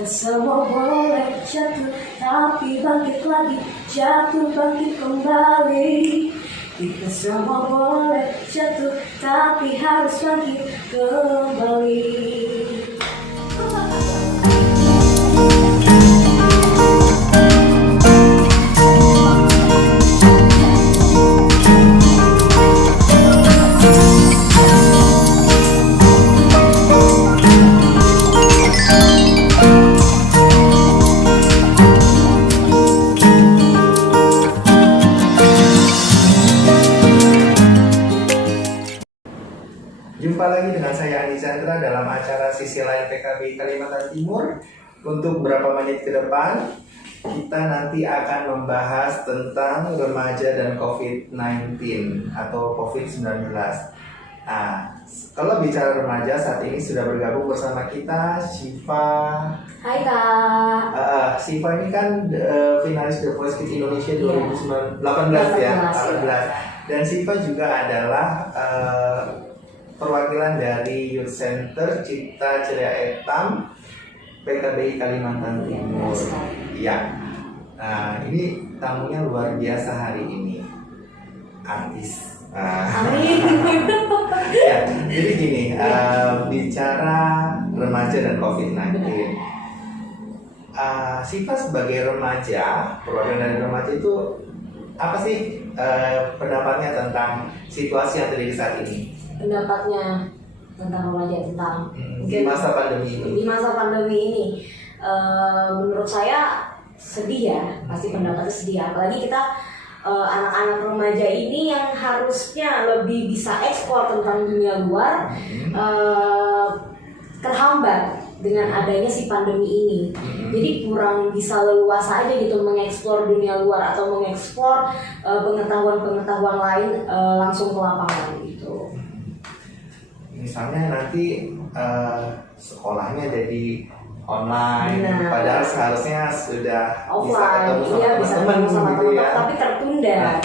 Kita semua boleh jatuh, tapi bangkit lagi. Jatuh bangkit kembali. Kita semua boleh jatuh, tapi harus bangkit kembali. Jumpa lagi dengan saya Andi Chandra dalam acara Sisi Lain PKB Kalimantan Timur. Untuk beberapa menit ke depan kita nanti akan membahas tentang remaja dan COVID-19 atau COVID-19. Nah, kalau bicara remaja, saat ini sudah bergabung bersama kita Syifa. Hai Kak. Syifa ini kan finalis The Voice Kids Indonesia 2018 ya, 18. Dan Syifa juga adalah perwakilan dari Youth Center Cipta Ceria Etam PKBI Kalimantan Timur. Ya. Nah, ini tamunya luar biasa hari ini. Artis. Amin. Ya, jadi gini, bicara remaja dan COVID-19. Syifa sebagai remaja, perwakilan dari remaja itu apa sih pendapatnya tentang situasi yang terjadi saat ini? Pendapatnya tentang remaja, tentang di masa pandemi ini. Di masa pandemi ini, menurut saya sedih ya, pasti pendapatnya sedih. Apalagi kita anak-anak remaja ini yang harusnya lebih bisa ekspor tentang dunia luar, terhambat dengan adanya si pandemi ini. Jadi kurang bisa leluasa aja gitu mengeksplor dunia luar atau mengeksplor pengetahuan-pengetahuan lain langsung ke lapangan gitu. Misalnya nanti sekolahnya jadi online, padahal seharusnya sudah offline, bisa ketemu sama teman-teman gitu ya. Tapi tertunda.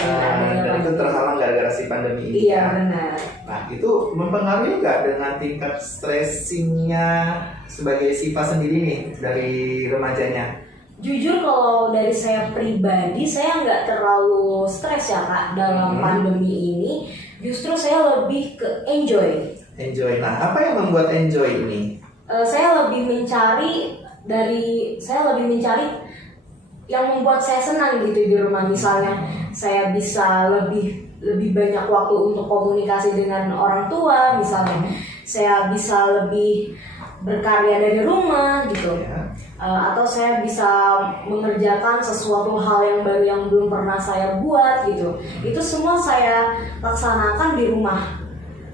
Dan itu terhalang gara-gara si pandemi ini. Iya, benar. Nah, itu mempengaruhi nggak dengan tingkat stressingnya sebagai Syifa sendiri nih dari remajanya? Jujur kalau dari saya pribadi, saya nggak terlalu stres ya Kak dalam pandemi ini. Justru saya lebih ke enjoy. Nah, apa yang membuat enjoy ini? Saya lebih mencari yang membuat saya senang gitu di rumah. Misalnya saya bisa lebih banyak waktu untuk komunikasi dengan orang tua, misalnya saya bisa lebih berkarya dari rumah gitu, atau saya bisa mengerjakan sesuatu hal yang baru yang belum pernah saya buat gitu. Itu semua saya laksanakan di rumah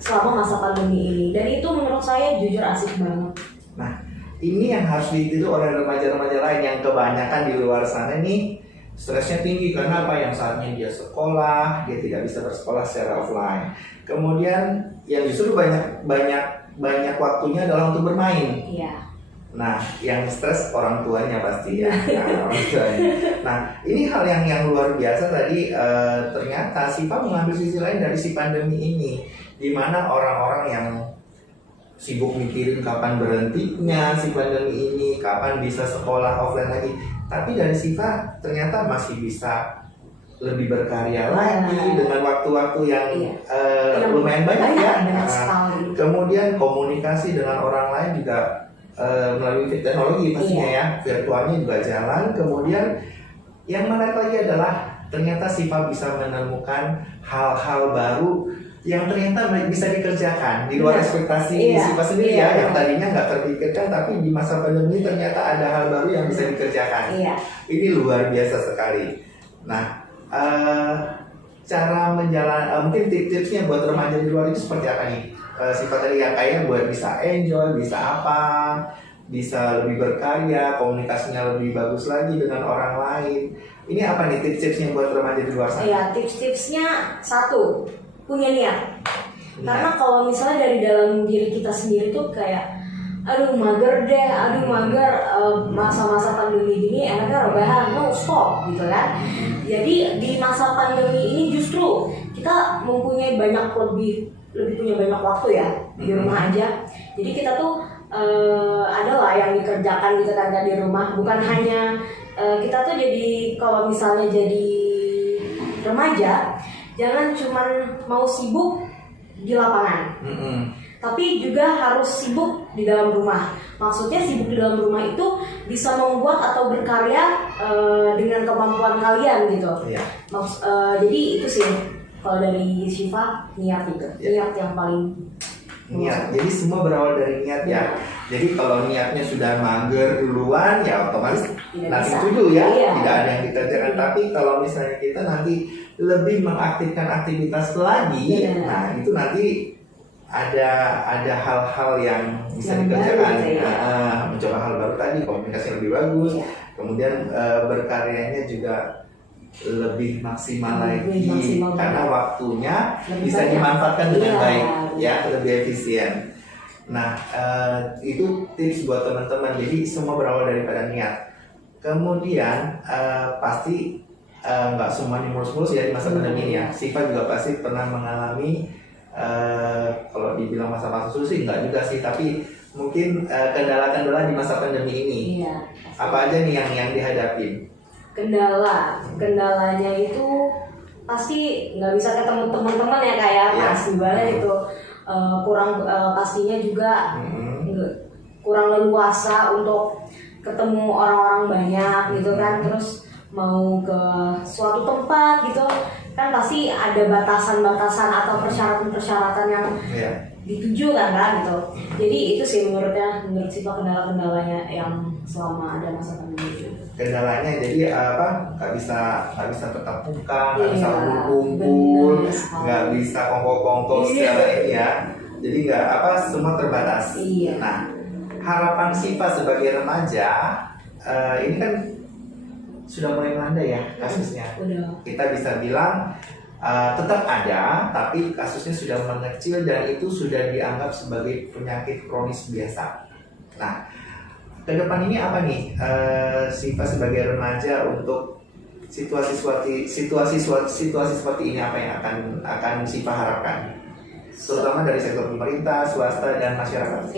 selama masa pandemi ini, dan itu menurut saya jujur asik banget. Nah, ini yang harus ditiru oleh remaja-remaja lain yang kebanyakan di luar sana nih stresnya tinggi karena apa? Yang saatnya dia sekolah, dia tidak bisa bersekolah secara offline. Kemudian yang justru banyak waktunya adalah untuk bermain. Iya. Nah, yang stres orang tuanya pasti ya. Orang tuanya. Nah, ini hal yang luar biasa tadi. Ternyata Syifa mengambil sisi lain dari si pandemi ini, di mana orang-orang yang sibuk mikirin kapan berhentinya si pandemi ini, kapan bisa sekolah offline lagi. Tapi dari Syifa ternyata masih bisa lebih berkarya lagi dengan waktu-waktu yang lumayan banyak ya. Kemudian komunikasi dengan orang lain juga melalui teknologi pastinya ya, virtualnya juga jalan. Kemudian yang menarik lagi adalah ternyata Syifa bisa menemukan hal-hal baru yang ternyata bisa dikerjakan di luar ekspektasi Syifa sendiri ya, yang tadinya nggak terpikirkan, tapi di masa pandemi ternyata ada hal baru yang bisa dikerjakan. Ini luar biasa sekali. Nah, cara mungkin tips-tipsnya buat remaja di luar itu seperti apa nih? Syifa tadi yang kayaknya buat bisa enjoy, bisa apa, bisa lebih berkarya, komunikasinya lebih bagus lagi dengan orang lain. Ini apa nih tips-tipsnya buat remaja di luar sana? Iya, tips-tipsnya satu, punya niat. Karena kalau misalnya dari dalam diri kita sendiri tuh kayak aduh mager masa-masa pandemi gini enaknya rebahan, no stop gitu kan. Jadi di masa pandemi ini justru kita mempunyai lebih punya banyak waktu ya di rumah aja. Jadi kita tuh adalah yang dikerjakan gitu kan di rumah. Bukan hanya kita tuh jadi kalau misalnya jadi remaja, jangan cuman mau sibuk di lapangan, tapi juga harus sibuk di dalam rumah. Maksudnya sibuk di dalam rumah itu bisa membuat atau berkarya dengan kemampuan kalian gitu. Jadi itu sih kalau dari Syifa, niat itu, niat yang paling niat. Jadi semua berawal dari niat ya. Jadi kalau niatnya sudah mager duluan ya otomatis nanti dulu ya, tidak ada yang dikerjakan. Tapi kalau misalnya kita nanti lebih mengaktifkan aktivitas lagi, nah itu nanti ada hal-hal yang bisa dikerjakan. Mencoba hal baru tadi, komunikasi yang lebih bagus, kemudian berkaryanya juga lebih maksimal lagi karena waktunya bisa dimanfaatkan dengan baik ya, lebih efisien. Nah itu tips buat teman-teman. Jadi semua berawal daripada niat. Kemudian pasti nggak semua mulus-mulus ya di masa pandemi ini ya. Syifa juga pasti pernah mengalami kalau dibilang masa-masa sulit sih enggak juga sih, tapi mungkin kendala-kendala di masa pandemi ini. Apa aja nih yang dihadapin? Kendalanya itu pasti nggak bisa ketemu teman-teman ya kayak pasti banget itu kurang pastinya juga kurang leluasa untuk ketemu orang-orang banyak gitu kan. Terus mau ke suatu tempat gitu kan pasti ada batasan-batasan atau persyaratan-persyaratan yang dituju kan gitu. Jadi itu sih menurut Syifa kendala-kendalanya yang selama ada masa pandemi itu. Kendalanya jadi nggak bisa tetap muka, nggak bisa kumpul, nggak bisa kongko secara ini ya. Jadi semua terbatas. Nah, harapan Syifa sebagai remaja ini kan sudah mulai melanda ya kasusnya. Kita bisa bilang tetap ada, tapi kasusnya sudah mengecil dan itu sudah dianggap sebagai penyakit kronis biasa. Nah, ke depan ini apa nih Syifa sebagai remaja untuk situasi seperti ini, apa yang akan Syifa harapkan, terutama dari sektor pemerintah, swasta dan masyarakat?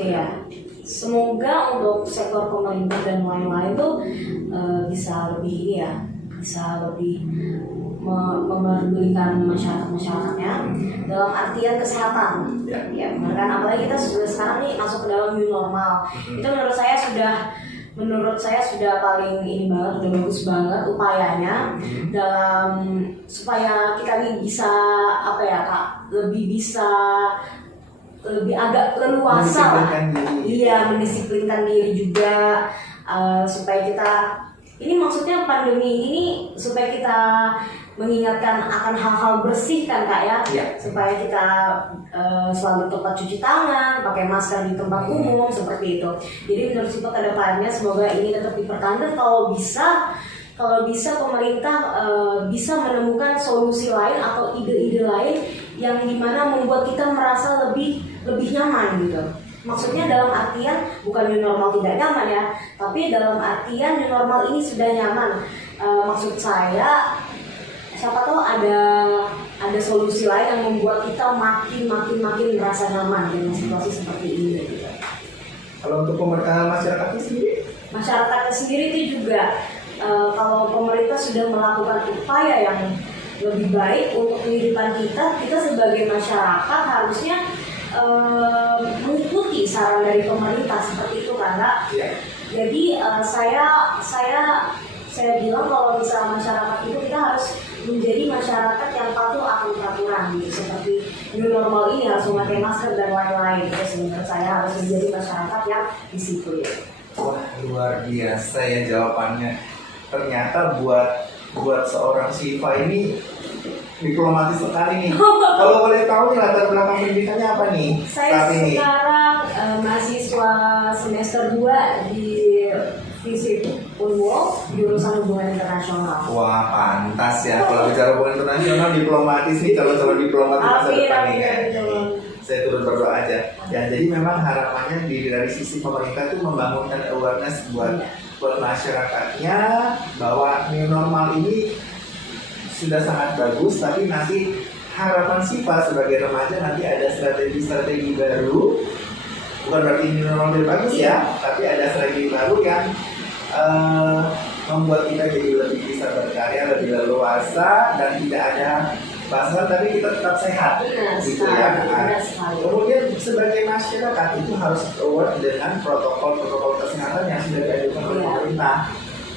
Semoga untuk sektor pemerintah dan lain-lain tuh bisa lebih memerdulikan masyarakat-masyarakatnya dalam artian kesehatan. Ya, kan apalagi kita sudah sekarang nih masuk ke dalam new normal. Itu menurut saya sudah paling ini banget, udah bagus banget upayanya dalam supaya kita nih bisa lebih agak leluasa lah. Mendisiplinkan diri juga supaya kita ini maksudnya pandemi ini supaya kita mengingatkan akan hal-hal bersih kan Kak ya. Supaya kita selalu tempat cuci tangan, pakai masker di tempat umum seperti itu. Jadi menurut Syifa ke depannya semoga ini tetap dipertahankan. Kalau bisa pemerintah bisa menemukan solusi lain atau ide-ide lain yang dimana membuat kita merasa lebih nyaman gitu. Maksudnya dalam artian bukan new normal tidak nyaman ya, tapi dalam artian new normal ini sudah nyaman. Maksud saya, siapa tahu ada solusi lain yang membuat kita makin merasa nyaman dengan situasi seperti ini gitu. Kalau untuk masyarakatnya sendiri? Masyarakatnya sendiri itu juga kalau pemerintah sudah melakukan upaya yang lebih baik untuk kehidupan kita sebagai masyarakat harusnya mengikuti saran dari pemerintah seperti itu kan Kak. Jadi saya bilang kalau misalnya masyarakat itu kita harus menjadi masyarakat yang patuh akan peraturan gitu. Seperti new normal ini harus memakai masker dan lain-lain. Terus menurut saya harus menjadi masyarakat yang disiplin. Wah, luar biasa ya jawabannya. Ternyata buat seorang Syifa ini diplomatis sekali nih. Kalau boleh tahu nih latar belakang pendidikannya apa nih? Saya sekarang mahasiswa semester 2 di FISIP Unwol, jurusan hubungan internasional. Wah, pantas ya kalau bicara hubungan internasional, diplomatis nih, calon-calon diplomat di masa depan nih ya. Saya turut berdoa aja. Ya, jadi memang harapannya dari sisi pemerintah itu membangunkan awareness buat masyarakatnya bahwa new normal ini sudah sangat bagus, tapi nanti harapan Syifa sebagai remaja nanti ada strategi-strategi baru bukan berarti new normal lebih bagus ya, tapi ada strategi baru yang membuat kita jadi lebih bisa berkarya, lebih leluasa dan tidak ada masalah, tapi kita tetap sehat. Benar Gitu sekali, ya. benar sekali. Kemudian sebagai masyarakat itu harus aware dengan protokol-protokol kesehatan yang sudah diajukan oleh pemerintah.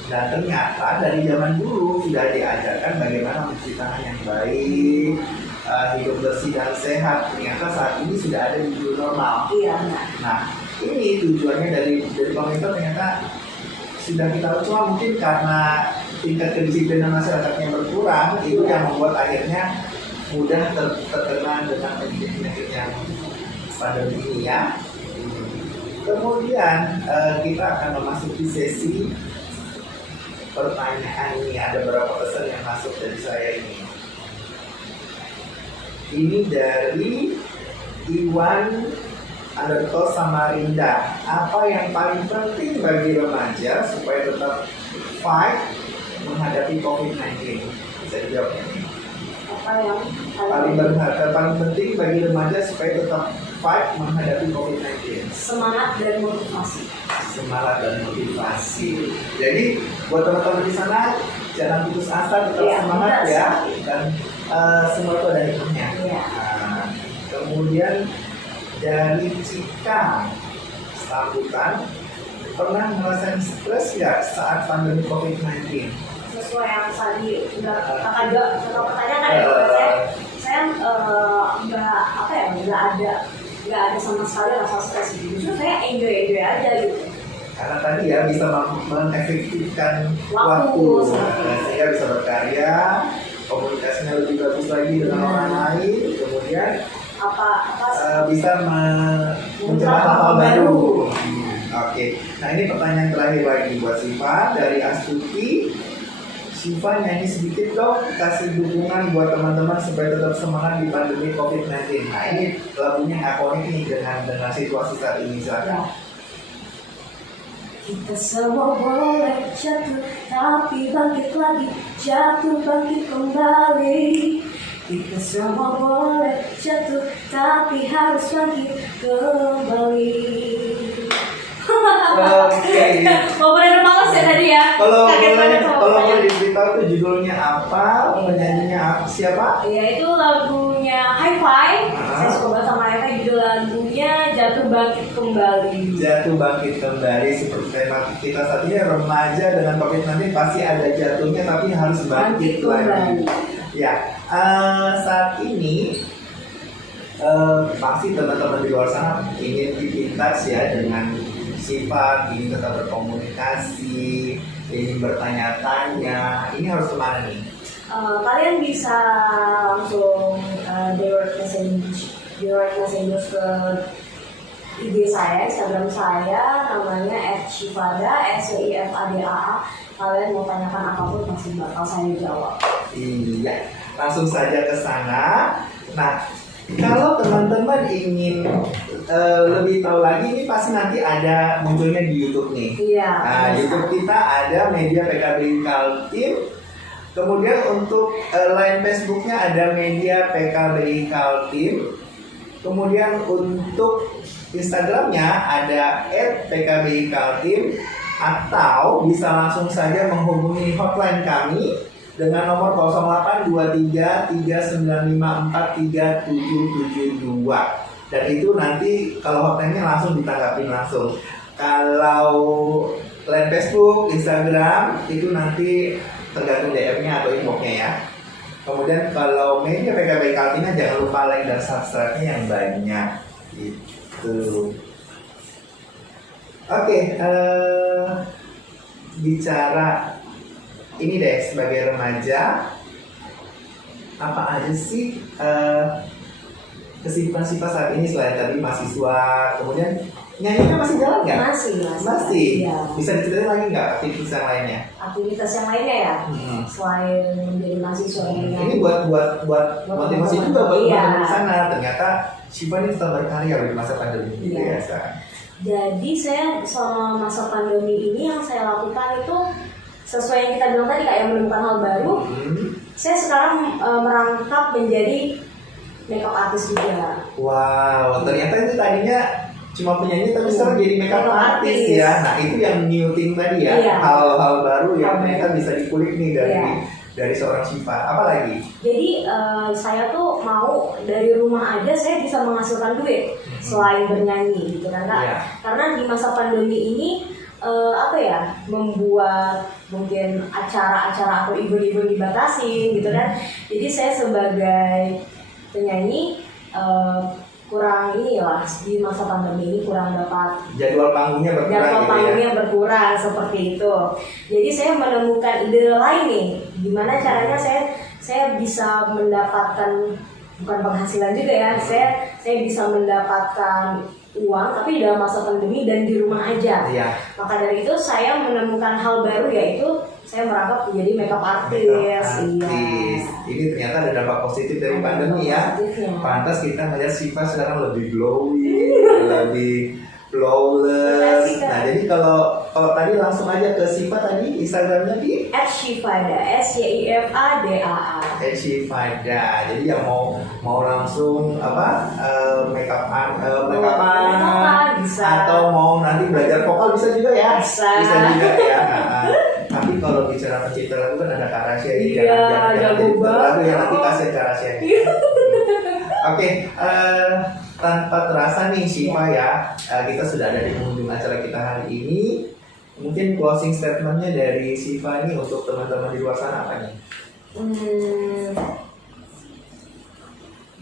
Dan ternyata dari zaman dulu sudah diajarkan bagaimana mencuci tangan yang baik, hidup bersih dan sehat. Ternyata saat ini sudah ada di new normal. Iya, benar. Nah, ini tujuannya dari pemerintah ternyata sudah kita tahu, cuma mungkin karena tingkat kedisiplinan masyarakatnya berkurang, itu yang membuat akhirnya mudah terkena dengan penyakit yang pandemi ini ya. Kemudian kita akan memasuki sesi pertanyaan ini. Ada beberapa pesan yang masuk dari saya ini. Ini dari Iwan _ Samarinda. Apa yang paling penting bagi remaja supaya tetap fight menghadapi COVID-19? Bisa dijawab ya? Apa yang Paling penting bagi remaja supaya tetap fight menghadapi COVID-19. semangat dan motivasi. Semangat dan motivasi. Jadi buat teman-teman di sana jangan putus asa, tetap Iya, semangat benar ya. sekali. Dan semua itu ada hikmahnya. Iya. Nah, kemudian dari Cika sambutan, pernah merasakan stres nggak saat pandemi COVID-19? Sesuai yang tadi udah kakak juga pertanyakan ya, saya nggak ada sama sekali rasa stres gitu. Justru saya enjoy aja gitu. Karena tadi ya bisa mengefektifkan Waktu, sehingga bisa berkarya, komunikasinya lebih bagus lagi dengan orang lain, kemudian bisa mencoba hal-hal baru. Oke, nah ini pertanyaan terakhir lagi buat Siva dari Astuti. Siva nyanyi sedikit dong, kasih dukungan buat teman-teman supaya tetap semangat di pandemi COVID-19. Nah ini lagunya ikonik nih dengan situasi saat ini, silakan. Kita semua boleh jatuh, tapi bangkit lagi, jatuh bangkit kembali. Kita semua boleh jatuh, tapi harus bangkit kembali. Oke. Mau bener males ya tadi ya? Kalau Kaget banget sama boleh pertanyaan. diberitahu tuh judulnya apa, penyanyinya siapa? Ya itu lagunya Hi-Fi. Saya suka banget sama Hi-Fi. Judul lagunya Jatuh Bangkit Kembali. Jatuh bangkit kembali, seperti tema kita saat ini, remaja dengan COVID-19 pasti ada jatuhnya tapi harus bangkit lagi. Ya, saat ini pasti teman-teman di luar sana ingin dipintas ya dengan sifat, ingin tetap berkomunikasi, ingin bertanya-tanya. Ini harus kemana nih? Kalian bisa langsung direct message ke IG saya, Instagram saya, namanya @shifada, SWIFADAA. Kalian mau tanyakan apapun pasti bakal saya jawab. Iya, langsung saja ke sana. Nah, kalau teman-teman ingin lebih tahu lagi, ini pasti nanti ada munculnya di YouTube nih. Iya. Nah, YouTube kita ada media PKBI Kaltim. Kemudian untuk line Facebooknya ada media PKBI Kaltim. Kemudian untuk Instagramnya ada @PKBI Kaltim, atau bisa langsung saja menghubungi hotline kami dengan nomor 082339543772. Dan itu nanti kalau hotline-nya langsung ditanggapin langsung. Kalau line Facebook, Instagram itu nanti tergantung DM-nya atau inbox-nya ya. Kemudian kalau media PKBI Kaltimnya jangan lupa like dan subscribe-nya yang banyak gitu. Oke, bicara ini deh, sebagai remaja apa aja sih kesibukan Siva saat ini selain tadi mahasiswa, kemudian nyanyinya masih jalan nggak? Masih. Iya. Bisa diceritain lagi nggak aktivitas yang lainnya? Aktivitas yang lainnya ya, selain menjadi mahasiswa Ini buat motivasi teman-teman. juga buat Iya. teman-teman di sana. Ternyata Siva ini tetap berkarya di masa pandemi ini Iya. ya. Jadi saya selama masa pandemi ini yang saya lakukan itu sesuai yang kita bilang tadi, kayak menemukan hal baru. Saya sekarang merangkap menjadi makeup artist juga. Wow, ternyata itu tadinya cuma penyanyi tapi sekarang jadi makeup artist ya. Nah itu yang new thing tadi ya, Iya. hal-hal baru yang ternyata bisa dikulik nih dari Iya. dari seorang Syifa. Apa lagi? Jadi saya tuh mau dari rumah aja saya bisa menghasilkan duit selain bernyanyi gitu kan Kak. Iya. Karena di masa pandemi ini apa ya, membuat mungkin acara-acara atau event-event dibatasi gitu kan. Jadi saya sebagai penyanyi kurang inilah, di masa pandemi ini kurang dapat Jadwal panggungnya berkurang jadwal gitu ya. panggungnya berkurang seperti itu. Jadi saya menemukan ide lain nih, gimana caranya saya bisa mendapatkan, bukan penghasilan juga ya, saya bisa mendapatkan uang tapi dalam masa pandemi dan di rumah aja. Iya. Maka dari itu saya menemukan hal baru, yaitu saya merangkap menjadi makeup artist. Artis. Ini ternyata ada dampak positif dari Ada pandemi ya. positifnya. Pantas kita melihat Syifa sekarang lebih glowing, lebih flawless. Terima kasih, Kak. Nah jadi kalau tadi langsung aja ke Syifa tadi Instagramnya di @Syifada, SYIFADAA. Syifada. Jadi yang mau langsung apa Makeup-an bisa. atau mau nanti belajar vokal bisa juga ya. Bisa. juga ya. Nah, tapi kalau bicara pencipta lagu kan ada Kak Rasya ini. Iya, jangan jago jadi pencipta lagu ya, nanti banget. kasih Kak Rasya. Oke, tanpa terasa nih Syifa ya, kita sudah ada di penghujung acara kita hari ini. Mungkin closing statementnya dari Syifa ini untuk teman-teman di luar sana apa nih?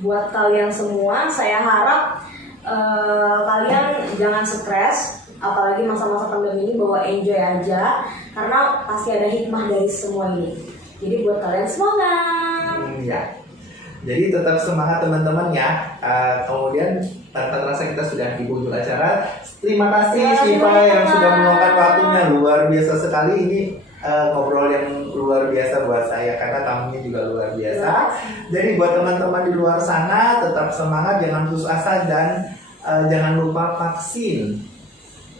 Buat kalian semua, saya harap kalian jangan stres, apalagi masa-masa pandemi ini, bahwa enjoy aja, karena pasti ada hikmah dari semua ini. Jadi buat kalian semangat. Ya. Jadi tetap semangat teman-teman ya. Kemudian tanpa terasa kita sudah di ujung acara. Terima kasih Terima kasih, Syifa yang teman-teman. sudah meluangkan waktunya, luar biasa sekali ini. Ngobrol yang luar biasa buat saya karena tamunya juga luar biasa. Jadi buat teman-teman di luar sana tetap semangat, jangan putus asa, dan jangan lupa vaksin.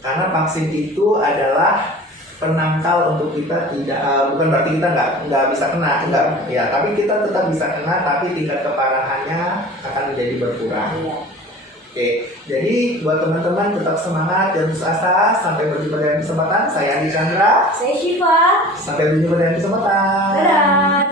Karena vaksin itu adalah penangkal untuk kita tidak, bukan berarti kita nggak bisa kena, enggak ya, tapi kita tetap bisa kena, tapi tingkat keparahannya akan menjadi berkurang. Iya. Oke, jadi buat teman-teman tetap semangat dan putus asa. Sampai berjumpa di kesempatan. Saya Andi Chandra. Saya Syifa. Sampai berjumpa di kesempatan. Dadah.